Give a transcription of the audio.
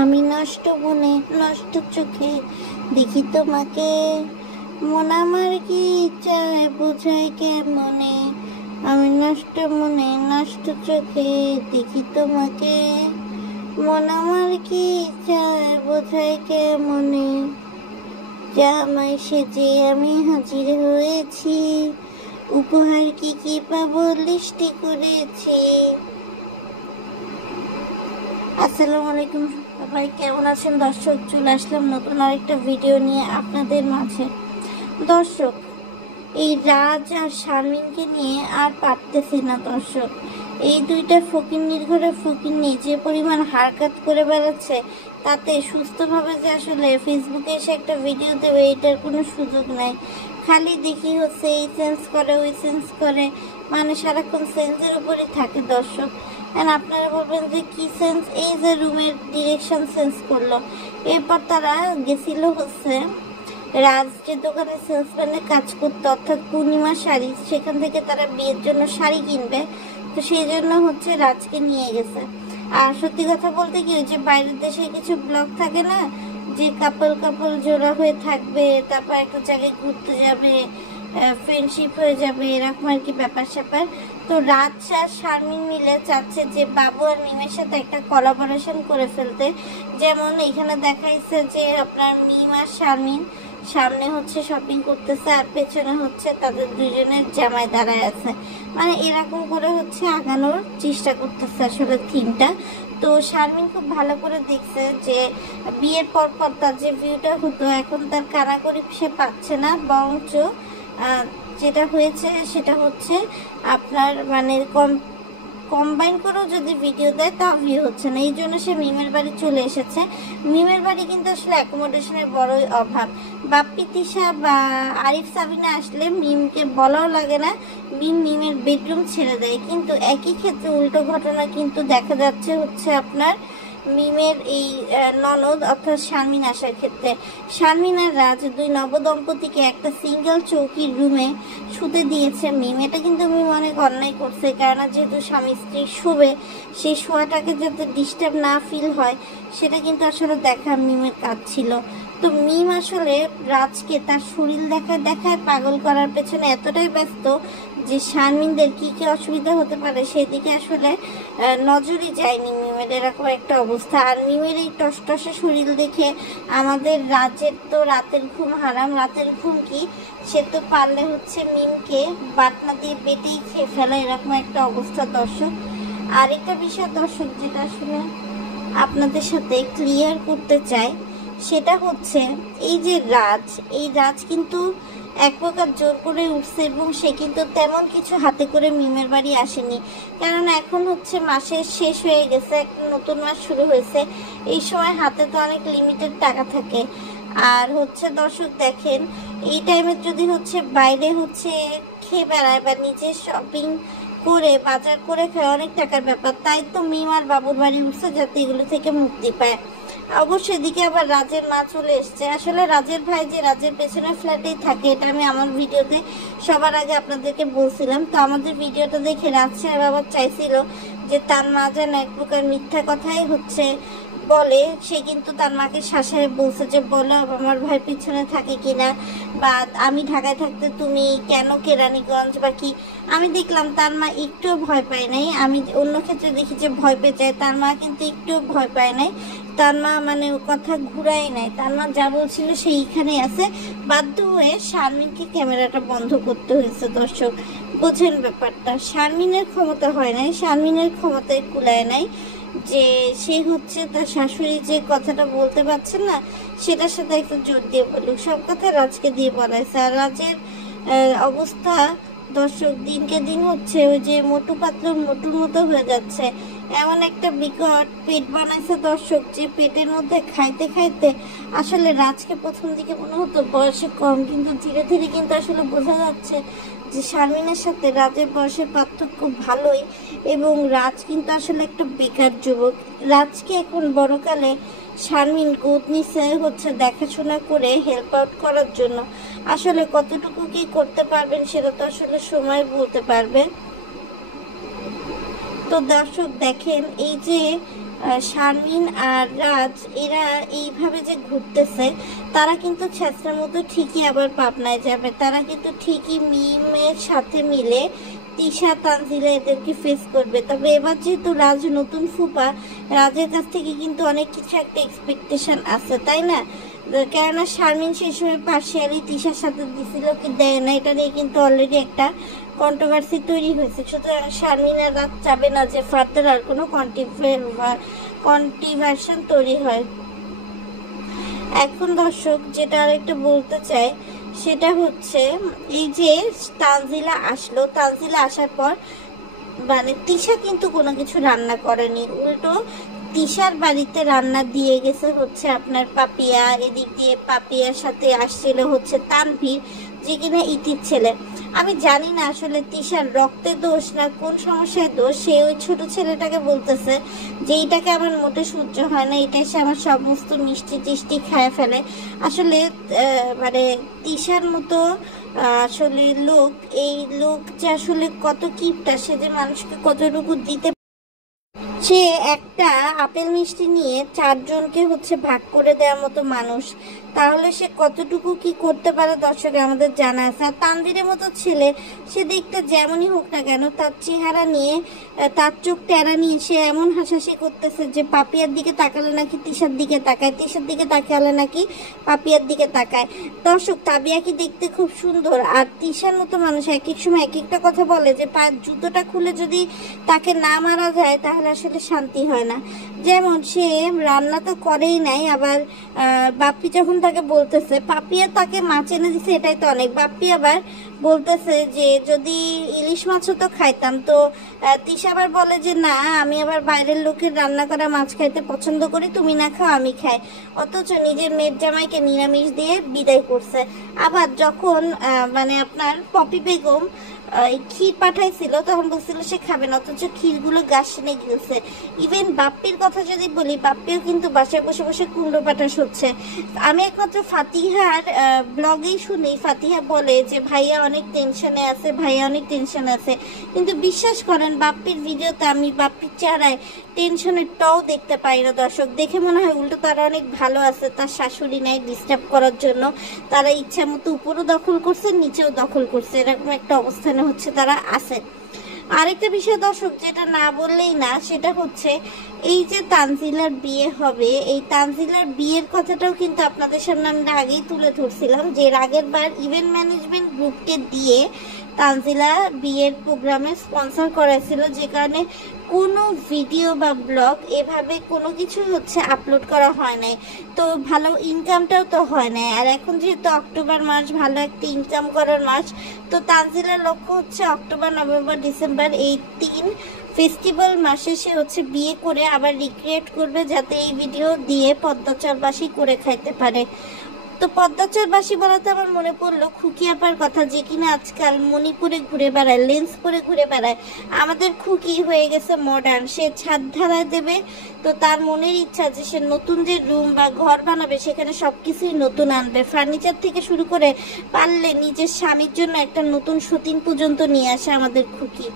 আমি নষ্ট মনে নষ্ট চোখে দেখি তোমাকে, মন আমার কি চায় বোঝায় কেমনে। আমি নষ্ট মনে নষ্ট চোখে দেখি তোমাকে, মন আমার কি চায় বোঝায় কেমনে। জামাই সেজে আমি হাজির হয়েছি, উপহার কি কি পাবো লিস্টি করেছি। আসসালামু আলাইকুম সবাই, কেমন আছেন দর্শক? চলে আসলাম নতুন আরেকটা ভিডিও নিয়ে আপনাদের মাঝে। দর্শক, এই রাজ আর শারমিনকে নিয়ে আর পারতেছি না দর্শক। এই দুইটা ফকিন্নির ঘরে ফকিন্নি যে পরিমাণ হারকাত করে বেড়াচ্ছে, তাতে সুস্থভাবে যে আসলে ফেসবুকে এসে একটা ভিডিও দেবে এটার কোনো সুযোগ নাই। খালি দেখি হচ্ছে এই চেঞ্জ করে ওই চেঞ্জ করে, মানে সারাক্ষণ চেঞ্জের উপরই থাকে দর্শক। আপনারা বলবেন যে কি চেঞ্জ? এই যে রুমের ডিরেকশন চেঞ্জ করলো, এরপর তারা গেছিল হচ্ছে রাজ যে দোকানে সেলসম্যানে কাজ করতো, অর্থাৎ পূর্ণিমা শাড়ি, সেখান থেকে তারা বিয়ের জন্য শাড়ি কিনবে। তো সেই জন্য হচ্ছে রাজকে নিয়ে গেছে। আর সত্যি কথা বলতে কি, ওই যে বাইরের দেশে কিছু ব্লগ থাকে না, যে কাপল জোড়া হয়ে থাকবে, তারপর একটা জায়গায় ঘুরতে যাবে, ফ্রেন্ডশিপ হয়ে যাবে, এরকম আর কি ব্যাপার স্যাপার। তো রাজ আর শারমিন মিলে চাচ্ছে যে বাবু আর মিমের সাথে একটা কোলাবোরেশন করে ফেলতে। যেমন এখানে দেখাইছে যে আপনার মিম আর শারমিন সামনে হচ্ছে শপিং করতেছে, আর পেছনে হচ্ছে তাদের দুজনের জামাই দাঁড়ায় আছে। মানে এরকম করে হচ্ছে আগানোর চেষ্টা করতেছে আসলে থিমটা। তো শারমিন খুব ভালো করে দেখছে যে বিয়ের পর তার যে ভিউটা হতো, এখন তার কারাকরি সে পাচ্ছে না, বরঞ্চ যেটা হয়েছে সেটা হচ্ছে আপনার মানে কম্বাইন করেও যদি ভিডিও দেয় তা ভিউ হচ্ছে না। এই জন্য সে মিমের বাড়ি চলে এসেছে। মিমের বাড়ি কিন্তু আসলে অ্যাকোমোডেশনের বড়ই অভাব। বাপ্পি তিশা বা আরিফ সাবিনা আসলে মিমকে বলাও লাগে না, মিমের বেডরুম ছেড়ে দেয়। কিন্তু একই ক্ষেত্রে উল্টো ঘটনা কিন্তু দেখা যাচ্ছে হচ্ছে আপনার মিমের এই ননদ অর্থাৎ শারমিন আসার ক্ষেত্রে। শারমিন আর রাজ দুই নবদম্পতিকে একটা সিঙ্গেল চৌকির রুমে শুতে দিয়েছে মিম। এটা কিন্তু মিম অনেক অন্যায় করছে, কেননা যেহেতু স্বামী স্ত্রী শুবে, সেই শোয়াটাকে যাতে ডিস্টার্ব না ফিল হয় সেটা কিন্তু আসলে দেখা মিমের কাজ ছিল। তো মিম আসলে রাজকে তার শরীর দেখায় পাগল করার পেছনে এতটাই ব্যস্ত যে শারমিনদের কি কি অসুবিধা হতে পারে সেদিকে আসলে নজরই যায়নি মিমের। এরকম একটা অবস্থা। আর মিমের এই টসটসে শরীর দেখে আমাদের রাজের তো রাতের ঘুম হারাম। রাতের ঘুম কি, সে তো পারলে হচ্ছে মিমকে বাটনা দিয়ে বেটেই খেয়ে ফেলে, এরকম একটা অবস্থা দর্শক। আরেকটা বিষয় দর্শক যেটা আসলে আপনাদের সাথে ক্লিয়ার করতে চাই, সেটা হচ্ছে এই যে এই রাজ কিন্তু এক প্রকার জোর করে উঠছে, এবং সে কিন্তু তেমন কিছু হাতে করে মিমের বাড়ি আসেনি। কারণ এখন হচ্ছে মাসের শেষ হয়ে গেছে, একটা নতুন মাস শুরু হয়েছে। এই সময় হাতে তো অনেক লিমিটেড টাকা থাকে। আর হচ্ছে দর্শক দেখেন, এই টাইমে যদি হচ্ছে বাইরে হচ্ছে খেয়ে বেড়ায় বা নিজে শপিং করে বাজার করে খায়, অনেক টাকার ব্যাপার। তাই তো মিম আর বাবুর বাড়ি উঠছে যাতে এগুলো থেকে মুক্তি পায়। অবশ্যই এদিকে আবার রাজের মা চলে এসছে। আসলে রাজের ভাই যে রাজের পেছনের ফ্ল্যাটেই থাকে, এটা আমি আমার ভিডিওতে সবার আগে আপনাদেরকে বলছিলাম। তো আমাদের ভিডিওটা দেখে রাজ সাহেব আবার চাইছিল যে তার মা যেন এক প্রকার মিথ্যা কথাই হচ্ছে বলে। সে কিন্তু তার মাকে শাসায় বলছে যে বলো আমার ভাই পিছনে থাকে কিনা, বা আমি ঢাকায় থাকতে তুমি কেন কেরানীগঞ্জ বা কি। আমি দেখলাম তার মা একটুও ভয় পায় নাই। আমি অন্য ক্ষেত্রে দেখি যে ভয় পেয়ে যায়, তার মা কিন্তু একটুও ভয় পায় নাই। তার মা মানে কথা ঘুরাই নাই, তার মা যা বলছিল সেইখানেই আছে। বাধ্য হয়ে শারমিনকে ক্যামেরাটা বন্ধ করতে হয়েছে দর্শক। বোঝেন ব্যাপারটা, শারমিনের ক্ষমতা হয় নাই, শারমিনের ক্ষমতায় কুলায় নাই যে সে হচ্ছে তার শাশুড়ি যে কথাটা বলতে পারছে না সেটার সাথে একটু জোর দিয়ে বলুক। সব কথা রাজকে দিয়ে বলাইছে। আর রাজের অবস্থা দর্শক দিনকে দিন হচ্ছে ওই যে মোটু পাতলুর মোটুর মতো হয়ে যাচ্ছে। এমন একটা বিকট পেট বানাইছে দর্শক, যে পেটের মধ্যে খাইতে খাইতে আসলে রাজকে প্রথম দিকে মনে হতো বয়সে কম, কিন্তু ধীরে ধীরে কিন্তু আসলে বোঝা যাচ্ছে যে শারমিনের সাথে রাজের বয়সের পার্থক্য ভালোই, এবং রাজ কিন্তু আসলে একটা বেকার যুবক। রাজকে এখন বড়কালে শারমিন গোদ নিচে হচ্ছে দেখাশোনা করে হেল্প আউট করার জন্য। আসলে কতটুকু কি করতে পারবেন সেটা তো আসলে সময় বলতে পারবে। তো দর্শক দেখেন, এই যে শারমিন আর রাজ এরা এইভাবে যে ঘুরতেছে, তারা কিন্তু ছেঁচড়ার মতো ঠিকই আবার পাবনায় যাবে। তারা কিন্তু ঠিকই মিমের সাথে মিলে তিশা তানজিলা এদেরকে ফেস করবে। তবে এবার যেহেতু রাজ নতুন ফুপা, রাজের কাছ থেকে কিন্তু অনেক কিছু একটা এক্সপেকটেশন আছে, তাই না? কেননা শারমিন সেই সময় পার্সিয়ালি তিশার সাথে দিছিল কি দেয় না, এটা নিয়ে কিন্তু অলরেডি একটা কন্ট্রোভার্সি তৈরি হয়েছে। সুতরাং শারমিন আর রাজ চাবে না যে ফার্দার আর কোনো কন্ট্রোভার্সন তৈরি হয়। এখন দর্শক যেটা আরেকটা বলতে চাই সেটা হচ্ছে, এই যে তানজিলা আসলো, তানজিলা আসার পর মানে তিশা কিন্তু কোনো কিছু রান্না করেনি, উল্টো তিশার বাড়িতে রান্না দিয়ে গেছে হচ্ছে আপনার পাপিয়া। এদিক দিয়ে পাপিয়ার সাথে আসছিল হচ্ছে তানভীর, যে কিনা ইতির ছেলে। আমি জানি না আসলে তিশার রক্তের দোষ না কোন সমস্যায় দোষ, সে ওই ছোট ছেলেটাকে বলতেছে যে এইটাকে আমার মোটে সহ্য হয় না, এটা সে আমার সমস্ত মিষ্টি টিষ্টি খায় ফেলে। আসলে মানে তিশার মতো আসলে লোক, এই লোক যে আসলে কত কিপটা, সে যে মানুষকে কতটুকু দিতে, সে একটা আপেল মিষ্টি নিয়ে 4 জনকে হচ্ছে ভাগ করে দেওয়ার মতো মানুষ, তাহলে সে কতটুকু কি করতে পারে দর্শক আমাদের জানা আছে। আর তানভীরের মতো ছেলে, সে দেখতে যেমনই হোক না কেন, তার চেহারা নিয়ে, তার চোখ টেরা নিয়ে সে এমন হাসাহাসি করতেছে যে পাপিয়ার দিকে তাকালে নাকি তিশার দিকে তাকায়, তিশার দিকে তাকালে নাকি পাপিয়ার দিকে তাকায়। দর্শক তাবিয়া কি দেখতে খুব সুন্দর, আর তিশার মতো মানুষ এক এক সময় এক একটা কথা বলে যে পায়ের জুতোটা খুলে যদি তাকে না মারা যায় তাহলে আসলে শান্তি হয় না। যেমন সে রান্না তো করেই নাই, আবার বাপ্পি যখন তাকে বলতেছে, পাপিয়া তাকে মাছ এনে দিছে এটাই তো অনেক, বাপ্পি আবার বলতেছে যে যদি ইলিশ মাছও তো খাইতাম, তো তিশা আবার বলে যে না, আমি আবার বাইরের লোকের রান্না করা মাছ খাইতে পছন্দ করি, তুমি না খাও আমি খাই। অথচ নিজের মেয়ের জামাইকে নিরামিষ দিয়ে বিদায় করছে। আবার যখন মানে আপনার পপি বেগম ক্ষীর পাঠাইছিল তখন বলছিল সে খাবে না, অথচ ক্ষীরগুলো গাছ এনে গিয়েছে। ইভেন বাপ্পির কথা যদি বলি, বাপ্পিও কিন্তু বাসায় বসে বসে কুমড়ো পাঠাস হচ্ছে। আমি একমাত্র ফাতিহার ব্লগেই শুনি, ফাতিহা বলে যে ভাইয়া অনেক টেনশনে আছে, ভাইয়া অনেক টেনশনে আছে, কিন্তু বিশ্বাস করেন বাপ্পির ভিডিওতে আমি বাপ্পির চেহারায় টেনশনের টও দেখতে পাই না দর্শক। দেখে মনে হয় উল্টো তারা অনেক ভালো আছে, তার শাশুড়ি নাই ডিস্টার্ব করার জন্য, তারা ইচ্ছা মতো উপরও দখল করছে নিচেও দখল করছে, এরকম একটা অবস্থানে হচ্ছে তারা আছে। আরেকটা বিষয় দর্শক যেটা না বললেই না, সেটা হচ্ছে এই যে তানজিলার বিয়ে হবে, এই তানজিলার বিয়ের কথাটাও কিন্তু আপনাদের সামনে আমরা আগেই তুলে ধরছিলাম যে আগের বার ইভেন্ট ম্যানেজমেন্ট গ্রুপকে দিয়ে তানজিলা বিয়ের প্রোগ্রামে স্পন্সর করেছিল, যে কারণে কোনো ভিডিও বা ব্লগ এভাবে কোনো কিছু হচ্ছে আপলোড করা হয় নাই, তো ভালো ইনকামটাও তো হয় নাই। আর এখন যেহেতু অক্টোবর মাস ভালো একটা ইনকাম করার মাস, তো তানজিলার লক্ষ্য হচ্ছে অক্টোবর নভেম্বর ডিসেম্বর এই 3 ফেস্টিভ্যাল মাসে সে হচ্ছে বিয়ে করে আবার রিক্রিয়েট করবে, যাতে এই ভিডিও দিয়ে পদ্মাচরবাসী করে খাইতে পারে। তো পদ্মাচরবাসী বলাতে আমার মনে পড়লো খুকি আপার কথা, যে কিনা আজকাল মণিপুরে ঘুরে বেড়ায়, লেন্স পরে ঘুরে বেড়ায়। আমাদের খুকি হয়ে গেছে মডার্ন, সে ছাদ ঢালাই দেবে, তো তার মনের ইচ্ছা যে সে নতুন যে রুম বা ঘর বানাবে সেখানে সবকিছুই নতুন আনবে, ফার্নিচার থেকে শুরু করে পারলে নিজের স্বামীর জন্য একটা নতুন সতীন পর্যন্ত নিয়ে আসে আমাদের খুকি।